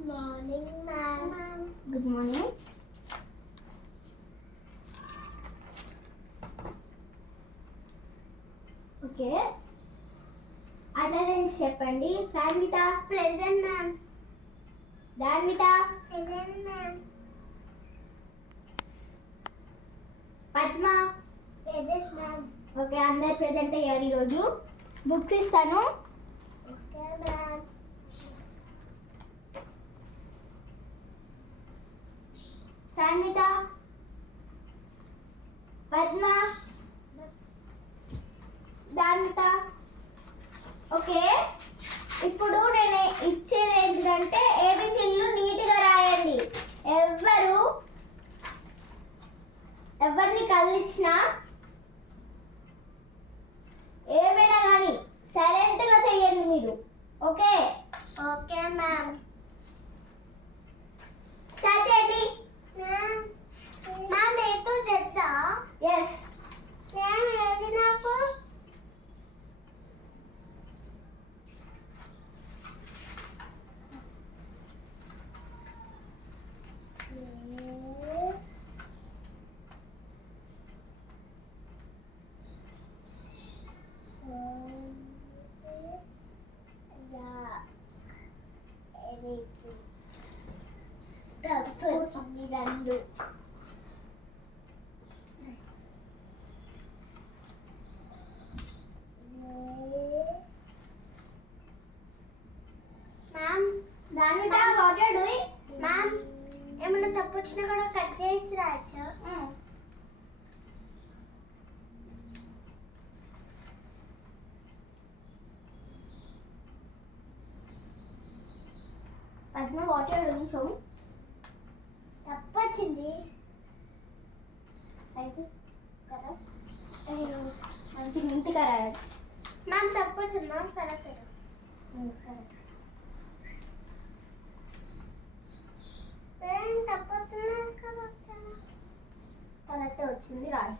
morning, ma'am. Good morning. Okay. Attendance చెప్పండి. Sanvitha Present, ma'am. Danvitha Present, ma'am. Padma Present, ma'am. Okay అందరు ప్రెజెంట్ అయ్యారు ఈరోజు. బుక్స్ ఇస్తాను. Okay, ma'am. సాన్విత పద్మ దాన్విత ఓకే. ఇప్పుడు నేను ఇచ్చేది ఏంటంటే ఏబిసిలు నీట్గా రాయండి. ఎవరిని కలిసినా ఏమైనా కానీ సైలెంట్గా చెయ్యండి మీరు. Okay Okay, ma'am. స్టార్ట్ చేయండి. Ma'am. Ma'am, ఏదో చెప్తా. ఎస్ Ma'am, ఏది నాకు? రెండు ma'am, Danvitha what you doing? Ma'am, ఏమన్నా తప్పు వచ్చినా కూడా కట్ చేసి రాయచ్చా? Padma what you doing? So తప్పు వచ్చింది అయితే కదా మంచి నీట్గా రాయాలి. మ్యామ్, తప్పు వచ్చింది మ్యామ్. Correct correct. తప్పు వస్తున్నా కరెక్ట్ వచ్చింది రాయి.